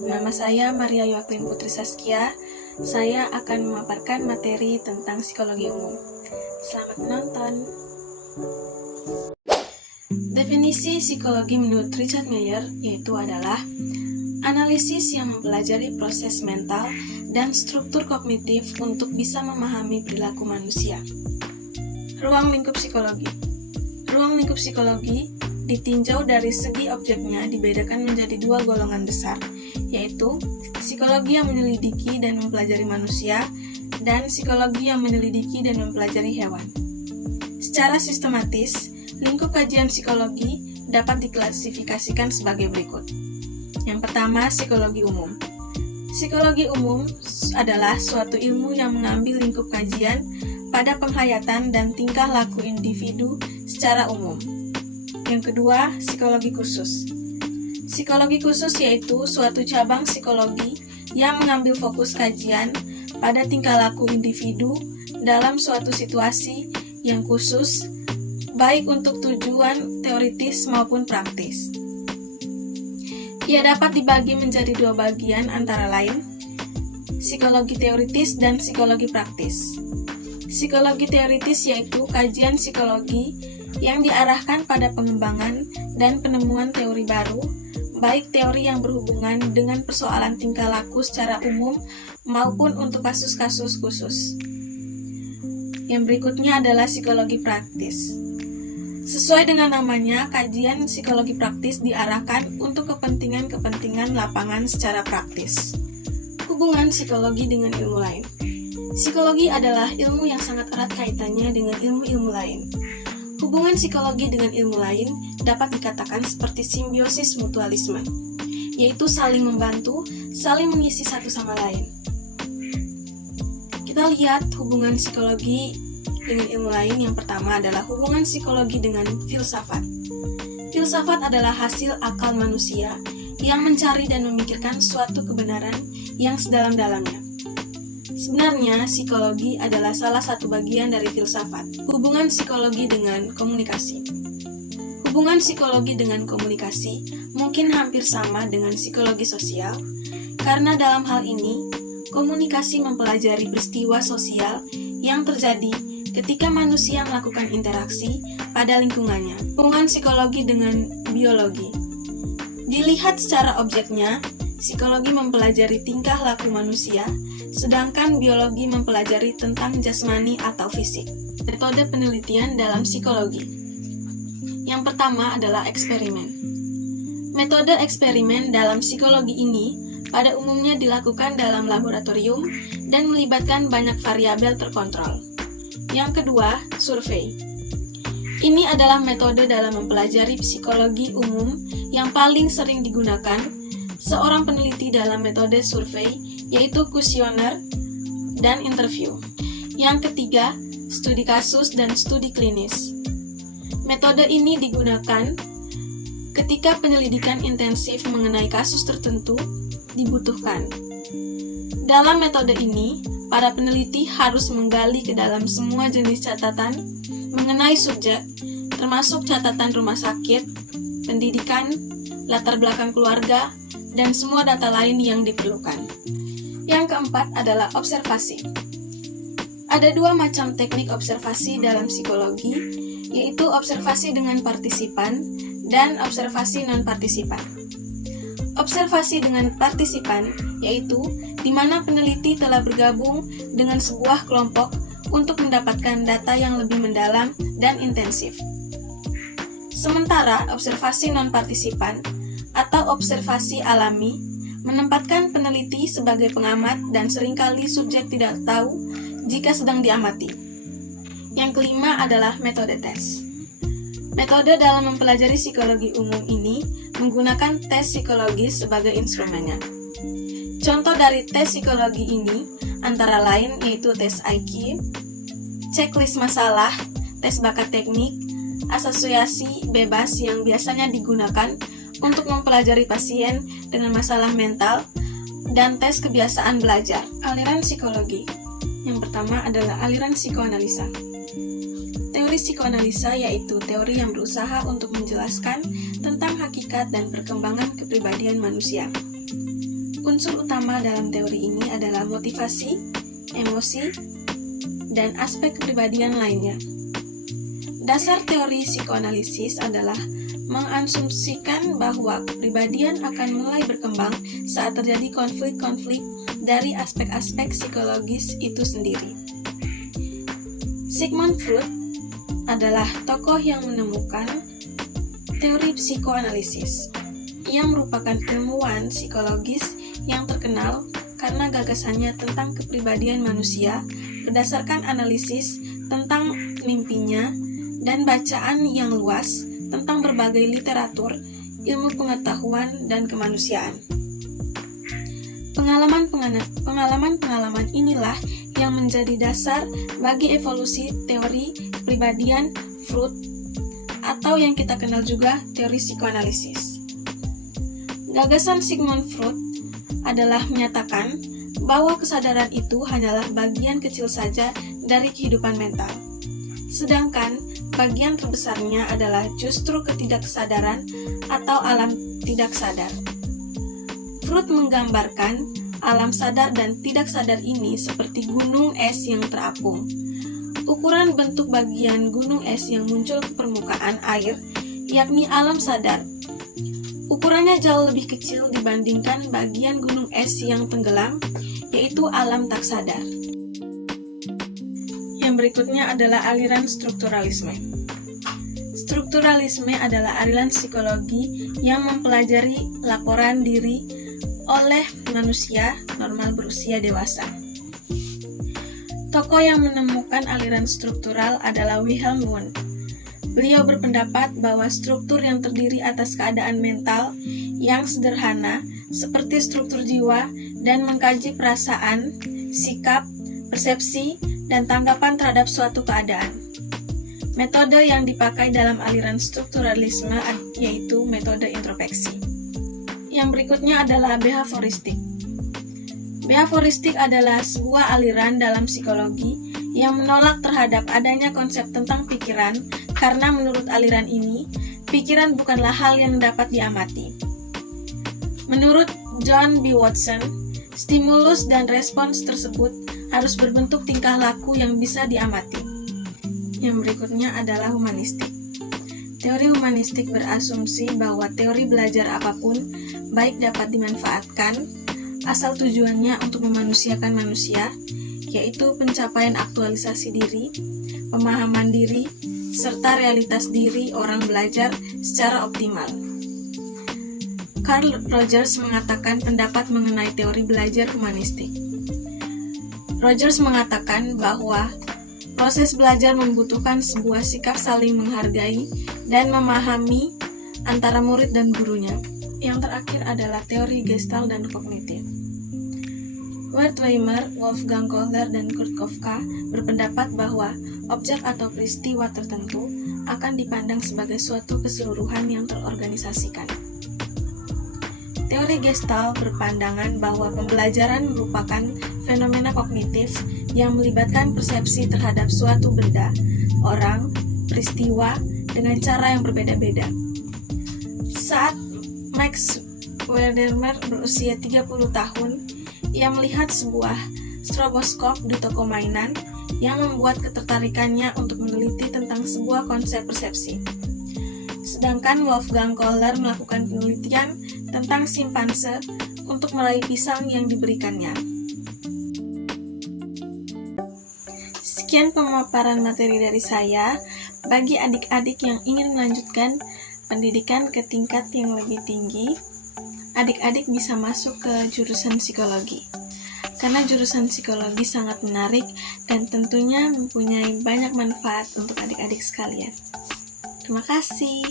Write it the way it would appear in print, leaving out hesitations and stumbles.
Nama saya Maria Yoaklin Putri Saskia. Saya akan memaparkan materi tentang psikologi umum. Selamat menonton. Definisi psikologi menurut Richard Meyer yaitu adalah analisis yang mempelajari proses mental dan struktur kognitif untuk bisa memahami perilaku manusia. Ruang lingkup psikologi. Ruang lingkup psikologi ditinjau dari segi objeknya dibedakan menjadi dua golongan besar, yaitu psikologi yang menyelidiki dan mempelajari manusia dan psikologi yang menyelidiki dan mempelajari hewan. Secara sistematis, lingkup kajian psikologi dapat diklasifikasikan sebagai berikut. Yang pertama, psikologi umum. Psikologi umum adalah suatu ilmu yang mengambil lingkup kajian pada penghayatan dan tingkah laku individu secara umum. Yang kedua, psikologi khusus. Psikologi khusus yaitu suatu cabang psikologi yang mengambil fokus kajian pada tingkah laku individu dalam suatu situasi yang khusus, baik untuk tujuan teoritis maupun praktis. Ia dapat dibagi menjadi dua bagian antara lain, psikologi teoritis dan psikologi praktis. Psikologi teoritis yaitu kajian psikologi yang diarahkan pada pengembangan dan penemuan teori baru, baik teori yang berhubungan dengan persoalan tingkah laku secara umum maupun untuk kasus-kasus khusus. Yang berikutnya adalah psikologi praktis. Sesuai dengan namanya, kajian psikologi praktis diarahkan untuk kepentingan-kepentingan lapangan secara praktis. Hubungan psikologi dengan ilmu lain. Psikologi adalah ilmu yang sangat erat kaitannya dengan ilmu-ilmu lain. Hubungan psikologi dengan ilmu lain dapat dikatakan seperti simbiosis mutualisme, yaitu saling membantu, saling mengisi satu sama lain. Kita lihat hubungan psikologi dengan ilmu lain. Yang pertama adalah hubungan psikologi dengan filsafat. Filsafat adalah hasil akal manusia yang mencari dan memikirkan suatu kebenaran yang sedalam-dalamnya. Sebenarnya, psikologi adalah salah satu bagian dari filsafat. Hubungan psikologi dengan komunikasi. Hubungan psikologi dengan komunikasi mungkin hampir sama dengan psikologi sosial, karena dalam hal ini, komunikasi mempelajari peristiwa sosial yang terjadi ketika manusia melakukan interaksi pada lingkungannya. Hubungan psikologi dengan biologi. Dilihat secara objeknya, psikologi mempelajari tingkah laku manusia, sedangkan biologi mempelajari tentang jasmani atau fisik. Metode penelitian dalam psikologi. Yang pertama adalah eksperimen. Metode eksperimen dalam psikologi ini pada umumnya dilakukan dalam laboratorium dan melibatkan banyak variabel terkontrol. Yang kedua, survei. Ini adalah metode dalam mempelajari psikologi umum yang paling sering digunakan seorang peneliti dalam metode survei, yaitu kuesioner dan interview. Yang ketiga, studi kasus dan studi klinis. Metode ini digunakan ketika penyelidikan intensif mengenai kasus tertentu dibutuhkan. Dalam metode ini, para peneliti harus menggali ke dalam semua jenis catatan mengenai subjek, termasuk catatan rumah sakit, pendidikan, latar belakang keluarga, dan semua data lain yang diperlukan. Yang keempat adalah observasi. Ada dua macam teknik observasi dalam psikologi, yaitu observasi dengan partisipan dan observasi non-partisipan. Observasi dengan partisipan yaitu di mana peneliti telah bergabung dengan sebuah kelompok untuk mendapatkan data yang lebih mendalam dan intensif. Sementara observasi non-partisipan atau observasi alami menempatkan peneliti sebagai pengamat dan seringkali subjek tidak tahu jika sedang diamati. Yang kelima adalah metode tes. Metode dalam mempelajari psikologi umum ini menggunakan tes psikologis sebagai instrumennya. Contoh dari tes psikologi ini antara lain yaitu tes IQ, checklist masalah, tes bakat teknik, asosiasi bebas yang biasanya digunakan untuk mempelajari pasien dengan masalah mental, dan tes kebiasaan belajar. Aliran psikologi. Yang pertama adalah aliran psikoanalisa. Teori psikoanalisa yaitu teori yang berusaha untuk menjelaskan tentang hakikat dan perkembangan kepribadian manusia. Unsur utama dalam teori ini adalah motivasi, emosi, dan aspek kepribadian lainnya. Dasar teori psikoanalisis adalah mengasumsikan bahwa kepribadian akan mulai berkembang saat terjadi konflik-konflik dari aspek-aspek psikologis itu sendiri. Sigmund Freud adalah tokoh yang menemukan teori psikoanalisis. Ia merupakan ilmuwan psikologis yang terkenal karena gagasannya tentang kepribadian manusia berdasarkan analisis tentang mimpinya dan bacaan yang luas tentang berbagai literatur, ilmu pengetahuan, dan kemanusiaan. Pengalaman-pengalaman inilah yang menjadi dasar bagi evolusi teori kepribadian Freud atau yang kita kenal juga teori psikoanalisis. Gagasan Sigmund Freud adalah menyatakan bahwa kesadaran itu hanyalah bagian kecil saja dari kehidupan mental. Sedangkan bagian terbesarnya adalah justru ketidaksadaran atau alam tidak sadar. Freud menggambarkan alam sadar dan tidak sadar ini seperti gunung es yang terapung. Ukuran bentuk bagian gunung es yang muncul ke permukaan air, yakni alam sadar, ukurannya jauh lebih kecil dibandingkan bagian gunung es yang tenggelam, yaitu alam tak sadar. Yang berikutnya adalah aliran strukturalisme. Strukturalisme adalah aliran psikologi yang mempelajari laporan diri oleh manusia normal berusia dewasa. Tokoh yang menemukan aliran struktural adalah Wilhelm Wundt. Beliau berpendapat bahwa struktur yang terdiri atas keadaan mental yang sederhana seperti struktur jiwa dan mengkaji perasaan, sikap, persepsi, dan tanggapan terhadap suatu keadaan. Metode yang dipakai dalam aliran strukturalisme yaitu metode introspeksi. Yang berikutnya adalah behavioristik. Behavioristik adalah sebuah aliran dalam psikologi yang menolak terhadap adanya konsep tentang pikiran karena menurut aliran ini, pikiran bukanlah hal yang dapat diamati. Menurut John B. Watson, stimulus dan respons tersebut harus berbentuk tingkah laku yang bisa diamati. Yang berikutnya adalah humanistik. Teori humanistik berasumsi bahwa teori belajar apapun baik dapat dimanfaatkan asal tujuannya untuk memanusiakan manusia, yaitu pencapaian aktualisasi diri, pemahaman diri, serta realitas diri orang belajar secara optimal. Carl Rogers mengatakan pendapat mengenai teori belajar humanistik. Rogers mengatakan bahwa proses belajar membutuhkan sebuah sikap saling menghargai dan memahami antara murid dan gurunya. Yang terakhir adalah teori Gestalt dan kognitif. Wertheimer, Wolfgang Kohler, dan Kurt Kafka berpendapat bahwa objek atau peristiwa tertentu akan dipandang sebagai suatu keseluruhan yang terorganisasikan. Teori Gestalt berpandangan bahwa pembelajaran merupakan fenomena kognitif yang melibatkan persepsi terhadap suatu benda, orang, peristiwa dengan cara yang berbeda-beda. Saat Max Wertheimer berusia 30 tahun, ia melihat sebuah stroboskop di toko mainan yang membuat ketertarikannya untuk meneliti tentang sebuah konsep persepsi. Sedangkan Wolfgang Kohler melakukan penelitian tentang simpanse untuk meraih pisang yang diberikannya. Sekian pemaparan materi dari saya. Bagi adik-adik yang ingin melanjutkan pendidikan ke tingkat yang lebih tinggi, adik-adik bisa masuk ke jurusan psikologi. Karena jurusan psikologi sangat menarik dan tentunya mempunyai banyak manfaat untuk adik-adik sekalian. Terima kasih.